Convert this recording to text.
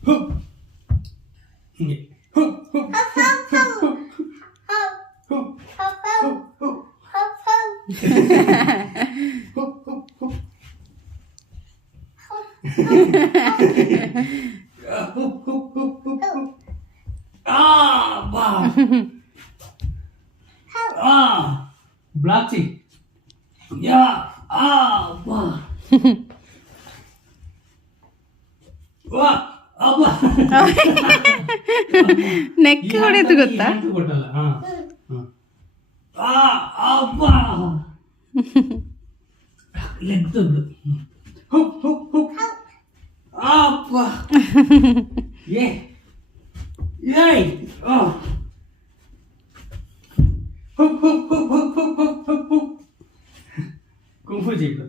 ಹುಪ್ ಹಿಂಗೆ ಹುಪ್ ಹುಪ್ ಹುಪ್ ಹುಪ್ ಹುಪ್ ಹುಪ್ ಬ್ಲಾಚಿ ಯಾ ಬಾ ವಾ ಅಬ್ಬ ನೆಕ್ ಹೊಡೆದು ಗೊತ್ತಾ? ಕೊಟ್ಟಲ್ಲ ಅಬ್ಬ ಲೆಗ್ತದ್ದು ಹುಪ್ ಹುಪ್ ಹುಪ್ ಅಬ್ಬ ಏ ಏಯ್ ಹುಪ್ ಹುಪ್ ಹುಪ್ ಹುಪ್ ಹುಪ್ ಹುಪ್ ಹುಪ್ ಹುಪ್ ಕುಂಫು ಜೀಪ್